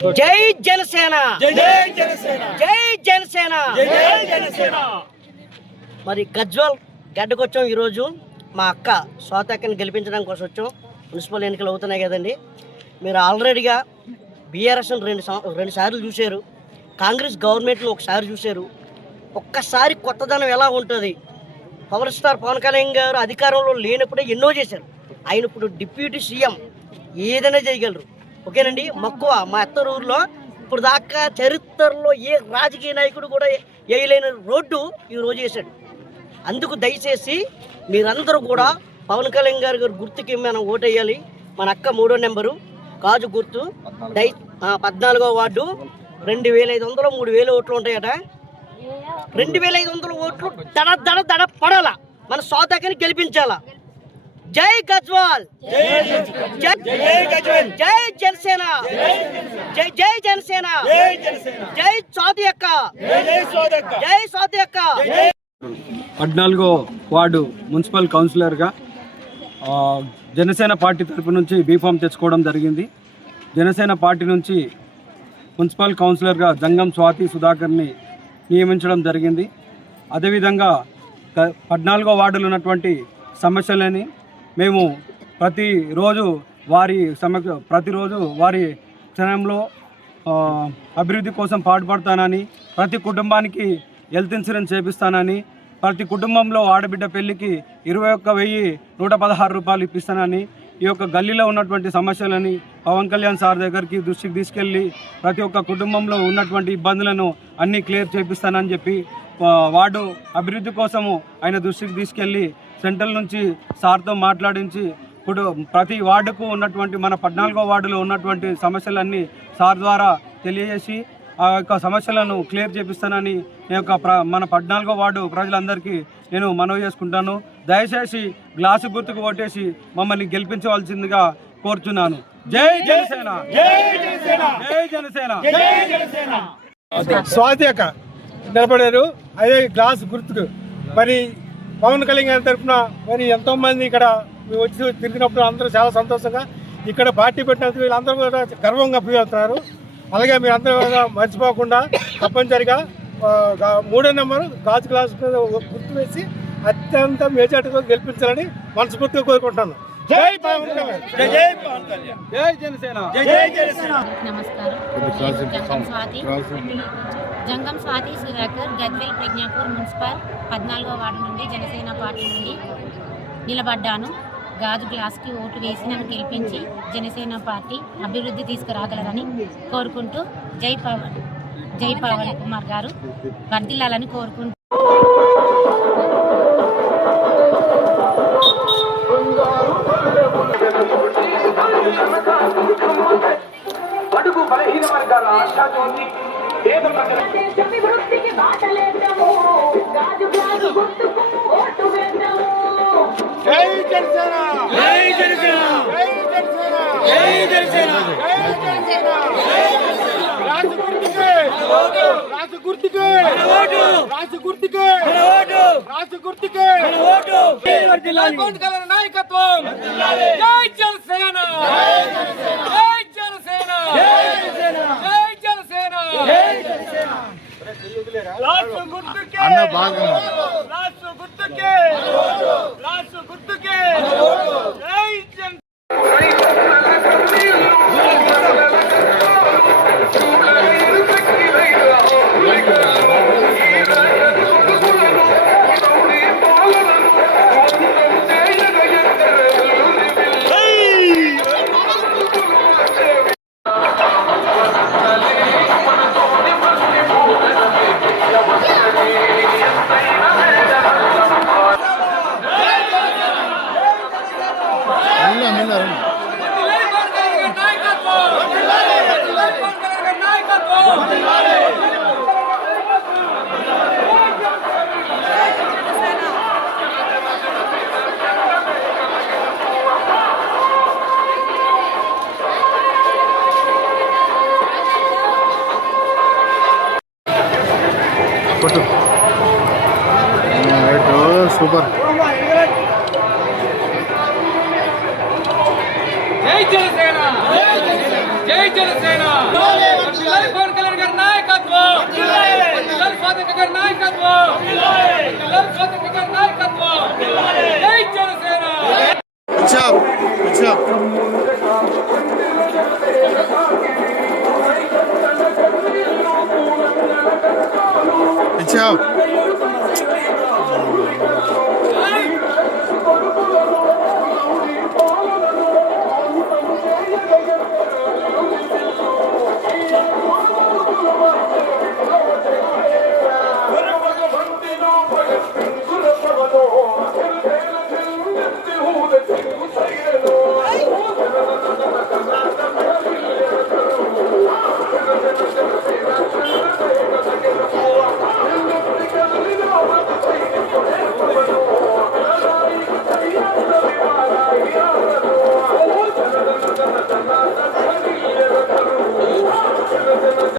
జై జనసేన, జై జనసేన, జై జనసేన, జై జనసేన. మరి గజ్వల్ గడ్డకొచ్చాం. ఈరోజు మా అక్క స్వాతక్కని గెలిపించడం కోసం వచ్చాం. మున్సిపల్ ఎన్నికలు అవుతున్నాయి కదండి. మీరు ఆల్రెడీగా బీఆర్ఎస్ రెండు సార్లు చూశారు, కాంగ్రెస్ గవర్నమెంట్లో ఒకసారి చూశారు. ఒక్కసారి కొత్తదనం ఎలా ఉంటుంది? పవర్ స్టార్ పవన్ కళ్యాణ్ గారు అధికారంలో లేనప్పుడే ఎన్నో చేశారు. ఆయన ఇప్పుడు డిప్యూటీ సీఎం, ఏదైనా చేయగలరు. ఓకేనండి. మక్కువ మా అత్తరూరులో ఇప్పుడు దాకా చరిత్రలో ఏ రాజకీయ నాయకుడు కూడా వేయలేని రోడ్డు ఈరోజు వేశాడు. అందుకు దయచేసి మీరందరూ కూడా పవన్ కళ్యాణ్ గారి గుర్తుకి మనం ఓటేయాలి. మన అక్క 3వ నెంబరు గాజు గుర్తు, 14వ వార్డు. 2500 3000 ఓట్లు ఉంటాయట. 2500 ఓట్లు దడ దడ దడ పడాలా, మన స్వాతక్కని గెలిపించాలా. జై గజ్వాల్, జై జనసేన, జై జై జనసేన, జై స్వాతక్క, జై స్వాతక్క. 14వ వార్డు మున్సిపల్ కౌన్సిలర్గా జనసేన పార్టీ తరపు నుంచి బీఫామ్ తెచ్చుకోవడం జరిగింది. జనసేన పార్టీ నుంచి మున్సిపల్ కౌన్సిలర్గా జంగం స్వాతి సుధాకర్ని నియమించడం జరిగింది. అదేవిధంగా 14వ వార్డులో ఉన్నటువంటి సమస్యలని మేము ప్రతిరోజు వారి క్షణంలో అభివృద్ధి కోసం పాటుపడతానని, ప్రతి కుటుంబానికి హెల్త్ ఇన్సూరెన్స్ చేపిస్తానని, ప్రతి కుటుంబంలో ఆడబిడ్డ పెళ్లికి 21,116 రూపాయలు ఇప్పిస్తానని, ఈ యొక్క గల్లీలో ఉన్నటువంటి సమస్యలని పవన్ కళ్యాణ్ సార్ దగ్గరికి దృష్టికి తీసుకెళ్ళి ప్రతి ఒక్క కుటుంబంలో ఉన్నటువంటి ఇబ్బందులను అన్నీ క్లియర్ చేపిస్తానని చెప్పి వార్డు అభివృద్ధి కోసము ఆయన దృష్టికి తీసుకెళ్ళి సెంట్రల్ నుంచి సార్తో మాట్లాడించి ఇప్పుడు ప్రతి వార్డుకు ఉన్నటువంటి మన 14వ వార్డులో ఉన్నటువంటి సమస్యలన్నీ సార్ ద్వారా తెలియజేసి ఆ యొక్క సమస్యలను క్లియర్ చేపిస్తానని మన 14వ వార్డు ప్రజలందరికీ నేను మనవి చేసుకుంటాను. దయచేసి గ్లాసు గుర్తుకు ఓటేసి మమ్మల్ని గెలిపించవలసిందిగా కోరుచున్నాను. జై జనసేన, జై జనసేన, జై జనసేన, జై జనసేన. స్వాతక్క నిలబడారు. అదే గ్లాస్ గుర్తుకు మరి పవన్ కళ్యాణ్ గారి తరఫున మరి ఎంతోమంది ఇక్కడ వచ్చి తిరిగినప్పుడు అందరూ చాలా సంతోషంగా ఇక్కడ పార్టీ పెట్టినందుకు వీళ్ళందరూ కూడా గర్వంగా ఫీల్ అవుతున్నారు. అలాగే మీరు అందరూ కూడా మర్చిపోకుండా తప్పనిసరిగా 3వ నెంబరు గాజు గ్లాస్ గుర్తు వేసి అత్యంత మేజార్టీతో గెలిపించాలని మనస్ఫూర్తిగా కోరుకుంటున్నాను. జై పవన్ కళ్యాణ్, జై పవన్ కళ్యాణ్, జై జనసేన, జై జనసేన. నమస్కారం. జంగం స్వాతి సుధాకర్, గద్వేల్ ప్రజ్ఞాపూర్ మున్సిపల్ 14వ వార్డు నుండి జనసేన పార్టీ నుండి నిలబడ్డాను. గాజు గ్లాస్కి ఓటు వేసి నన్ను గెలిపించి జనసేన పార్టీ అభివృద్ధి తీసుకురాగలరని కోరుకుంటూ జై పవన్ కుమార్ గారు వర్ధిల్లాలని కోరుకుంటూ బడుగు బలహీన వర్గాల ఆశాజ్యోతి పేద ప్రజలకు జై జనసేన, జై జనసేన, జై జనసేన, జై జనసేన, జై జనసేన. రాజు గుర్తుకే, రాజు గుర్తుకే, రాజు గుర్తుకే, రాజు గుర్తుకే. పవన్ కళ్యాణ్ నాయకత్వం. జై జనసేన, జై జనసేన, జై జనసేన, జై జనసేన, జై జనసేన. రాజు గుర్తుకే, రాజు గుర్తుకే, రాజు గుర్తుకే, జై జనసేన. సూపర్. జై జనసేన, జై జనసేన. నాయకత్వం జై జనసేన